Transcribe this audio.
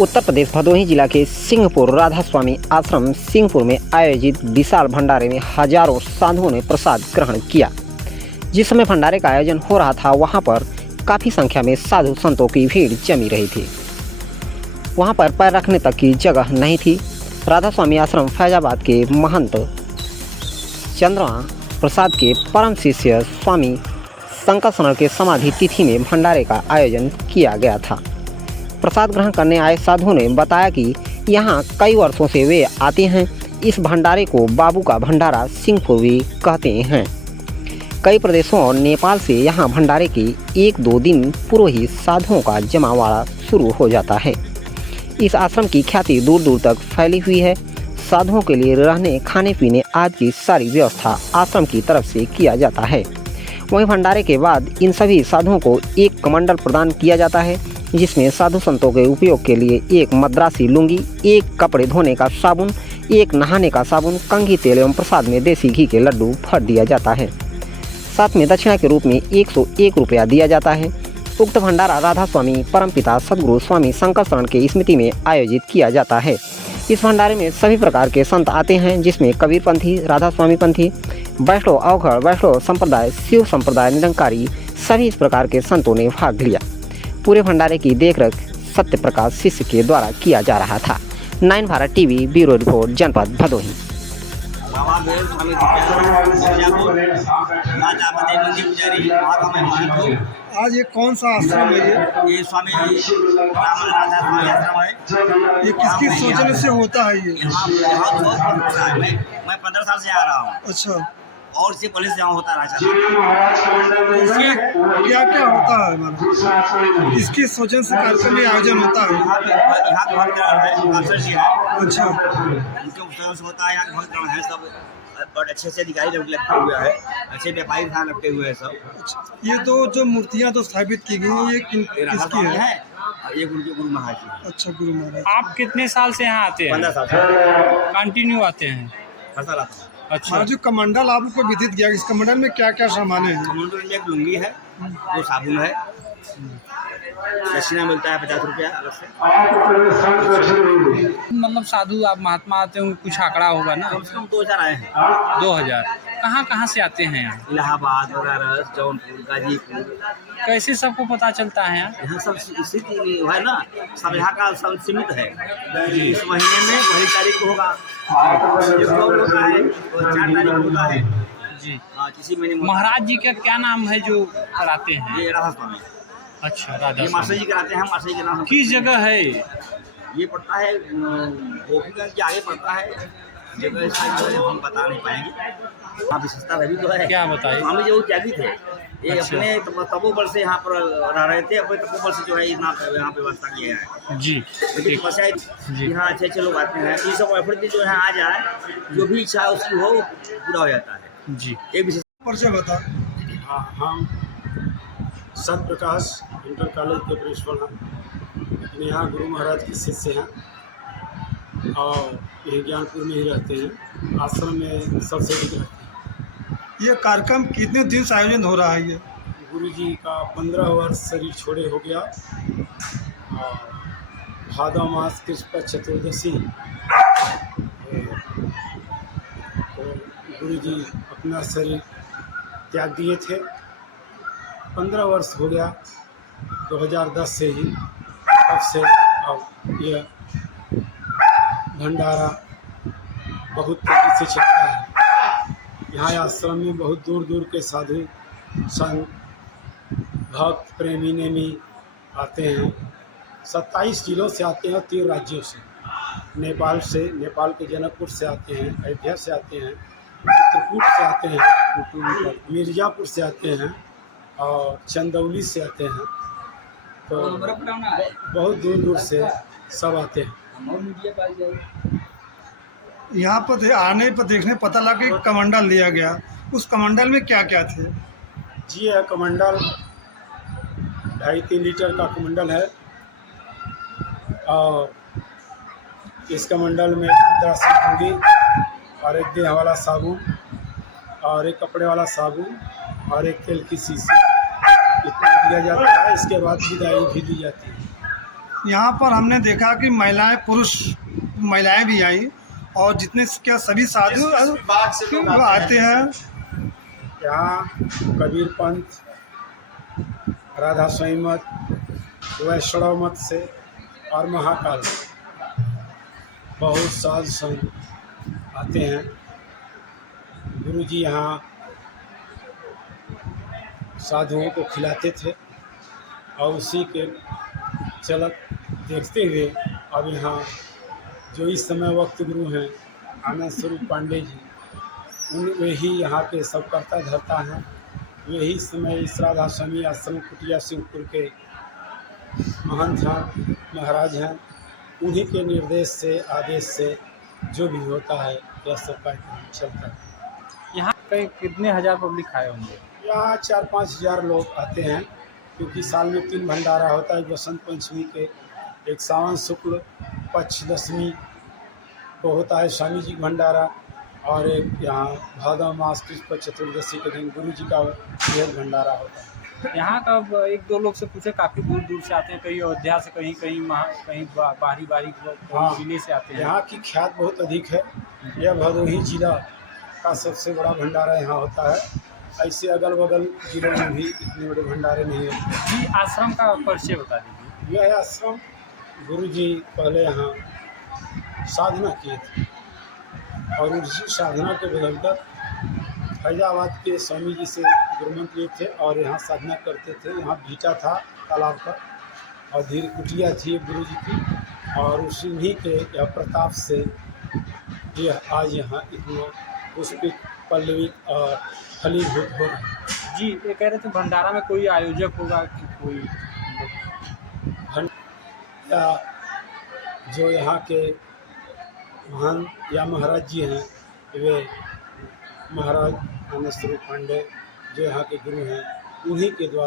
उत्तर प्रदेश भदोही जिला के सिंहपुर राधा स्वामी आश्रम सिंहपुर में आयोजित विशाल भंडारे में हजारों साधुओं ने प्रसाद ग्रहण किया। जिस समय भंडारे का आयोजन हो रहा था वहां पर काफ़ी संख्या में साधु संतों की भीड़ जमी रही थी। वहां पर पैर रखने तक की जगह नहीं थी। राधा स्वामी आश्रम फैजाबाद के महंत चंद्रमा प्रसाद के परम शिष्य स्वामी शंकर शरण के समाधि तिथि में भंडारे का आयोजन किया गया था। प्रसाद ग्रहण करने आए साधुओं ने बताया कि यहाँ कई वर्षों से वे आते हैं। इस भंडारे को बाबू का भंडारा सिंहपुर भी कहते हैं। कई प्रदेशों और नेपाल से यहाँ भंडारे के 1-2 दिन पूर्व ही साधुओं का जमावड़ा शुरू हो जाता है। इस आश्रम की ख्याति दूर दूर तक फैली हुई है। साधुओं के लिए रहने खाने पीने आदि की सारी व्यवस्था आश्रम की तरफ से किया जाता है। वहीं भंडारे के बाद इन सभी साधुओं को एक कमंडल प्रदान किया जाता है, जिसमें साधु संतों के उपयोग के लिए एक मद्रासी लुंगी, एक कपड़े धोने का साबुन, एक नहाने का साबुन, कंघी तेल एवं प्रसाद में देसी घी के लड्डू भर दिया जाता है। साथ में दक्षिणा के रूप में 101 रुपया दिया जाता है। उक्त भंडारा राधा स्वामी परमपिता सद्गुरु स्वामी शंकर शरण के स्मृति में आयोजित किया जाता है। इस भंडारे में सभी प्रकार के संत आते हैं, जिसमें कबीरपंथी, राधा स्वामी पंथी, वैष्णव अवघड़, वैष्णव संप्रदाय, शिव संप्रदाय, निरंकारी सभी इस प्रकार के संतों ने भाग लिया। पूरे भंडारे की देखरेख सत्य प्रकाश शिष्य के द्वारा किया जा रहा था। 9 भारत टीवी ब्यूरो रिपोर्ट, जनपद भदोही। आज ये कौन सा आश्रम है? ये स्वामी राधा स्वामी आश्रम है। ये किसकी सोचने से होता है ये? यहाँ बहुत होता है। मैं 15 साल से आ रहा हूँ अच्छा, और इससे पहले से यहाँ होता रहा। इसमें क्या क्या होता है हमारा? इसकी सोचने से कार्यक्रम में आयोजन होता है। यहाँ के भक्त है, अफसर जी है। अच्छा, उनके उपयोग से होता है। यहाँ के भक्त है सब, और अच्छे से अधिकारी लगते हुए है, अच्छे व्यापारी यहाँ लगते हुए है सब। अच्छा, ये तो जो मूर्तियाँ तो स्थापित की गई हैं, ये किसकी है? ये गुरु महाराज जी। अच्छा, गुरु महाराज। आप कितने साल से यहाँ आते हैं? 15 साल से कंटिन्यू आते हैं? हर साल आता हूँ। अच्छा, और जो कमंडल आपको विदित किया, इस कमंडल में क्या क्या सामान है? कमंडल में एक लुंगी है, 2 साबुन है, दक्षिणा मिलता है 50 रुपया अलग से। मतलब साधु आप महात्मा आते हैं, कुछ आंकड़ा होगा ना? कम से कम 2000 आए हैं। 2000। कहाँ कहाँ से आते हैं यहाँ? इलाहाबाद, बनारस, जौनपुर, गाजीपुर। कैसे सबको पता चलता है यहाँ? यहाँ सब स्थिति है ना, सब यहाँ का सब सीमित है। इस महीने में पहली तारीख को होगा, होता है, 4 तारीख को होता है जी। किसी महीने में। महाराज जी का क्या नाम है जो कराते हैं? ये राधा स्वामी। अच्छा, राधा ये मास्टर स्वामी। जी कराते हैं, मास्टर जी के नाम। किस जगह है? ये पड़ता है गोपीगंज के आगे पड़ता है। जगह इसका हम बता नहीं पाएंगे। हाँ, विशेषता भी तो है। क्या बताइए? स्वामी जी वो त्यागी थे। ये अच्छा। अपने तपोबल से यहाँ पर रह रहे थे। अपने तपोबल से जो है यहाँ व्यवस्था किया है जी। लेकिन समस्या जी। यहाँ अच्छे लोग आते हैं। ये सब एफर्ट जो यहाँ आ जाए, जो भी इच्छा है उसकी हो, पूरा हो जाता है। जी। एक विशेष परिचय बता। हाँ, हम सत प्रकाश इंटर कॉलेज के प्रिंसिपल हैं, लेकिन यहाँ गुरु महाराज के शिष्य हैं और यही ज्ञानपुर में ही रहते हैं। आश्रम में सबसे अधिक रहते हैं। ये कार्यक्रम कितने दिन से आयोजन हो रहा है? ये गुरु जी का 15 वर्ष शरीर छोड़े हो गया और भादव मास कृष्ण चतुर्दशी तो गुरु जी अपना शरीर त्याग दिए थे। 15 वर्ष हो गया, 2010 से ही। तब से अब यह भंडारा बहुत तेजी से चलता है। यहाँ आश्रम में बहुत दूर दूर के साधु संत, भक्त, प्रेमी नेमी आते हैं। 27 जिलों से आते हैं, 3 राज्यों से। नेपाल के जनकपुर से आते हैं, अयोध्या से आते हैं, चित्रकूट से आते हैं, मिर्ज़ापुर से आते हैं और चंदौली से आते हैं। तो बहुत दूर दूर से सब आते हैं। यहाँ पर आने पर देखने पता लगा कि कमंडल लिया गया। उस कमंडल में क्या क्या थे? जी, यह कमंडल 2.5-3 लीटर का कमंडल है और इस कमंडल में मद्रासी लुंगी और एक देह वाला साबुन और एक कपड़े वाला साबुन और एक तेल की शीशी इतना दिया जाता है। इसके बाद विदाई भी दी जाती है। यहाँ पर हमने देखा कि महिलाएं भी आई और जितने क्या सभी साधु वो आते हैं। यहाँ कबीर पंथ, राधा स्वामी मत, वैष्णव मत से और महाकाल बहुत साधु संत आते हैं। गुरु जी यहाँ साधुओं को खिलाते थे और उसी के चलत देखते हुए अब यहाँ जो इस समय वक्त गुरु हैं आनंद स्वरूप पांडे जी, वही यहाँ के सब करता धरता हैं। वही समय इस राधा स्वामी आश्रम कुटिया सिंहपुर के महंत हैं, महाराज हैं। उन्हीं के निर्देश से, आदेश से जो भी होता है यह सब कार्यक्रम चलता है। यहाँ पे कितने हजार पब्लिक आए होंगे? यहाँ 4-5 हज़ार लोग आते हैं, क्योंकि साल में 3 भंडारा होता है। बसंत पंचमी के, एक सावन शुक्ल पक्ष दशमी को होता है स्वामी जी का भंडारा, और एक यहाँ भादव मास कृष्ण पक्ष चतुर्दशी के दिन गुरु जी का यह भंडारा होता है। यहाँ का 1-2 लोग से पूछे, काफ़ी दूर दूर से आते हैं, कहीं अयोध्या से, कहीं बाहरी हाँ, जिले से आते हैं। यहाँ की ख्यात बहुत अधिक है। यह भदोही जिला का सबसे बड़ा भंडारा यहाँ होता है। ऐसे अगल बगल जिलों में भी इतने बड़े भंडारे नहीं होते। जी, आश्रम का परिचय बता दीजिए। यह आश्रम गुरु जी पहले यहाँ साधना किए थे और उसी साधना के बदलकर फैजाबाद के स्वामी जी से गुरुमंत्र लिए थे और यहाँ साधना करते थे। यहाँ भीटा था तालाब पर और धीर कुटिया थी गुरु जी की, और उसी के यह प्रताप से यह आज यहाँ इतना पुष्पित, पल्लवित और फलीभूत हो रहा है। जी, ये कह रहे थे भंडारा में कोई आयोजक होगा कि कोई? या जो यहाँ के महान या महाराज जी हैं, वे महाराज आनंद स्वरूप पांडे जो यहाँ के गुरु हैं, उन्हीं के द्वारा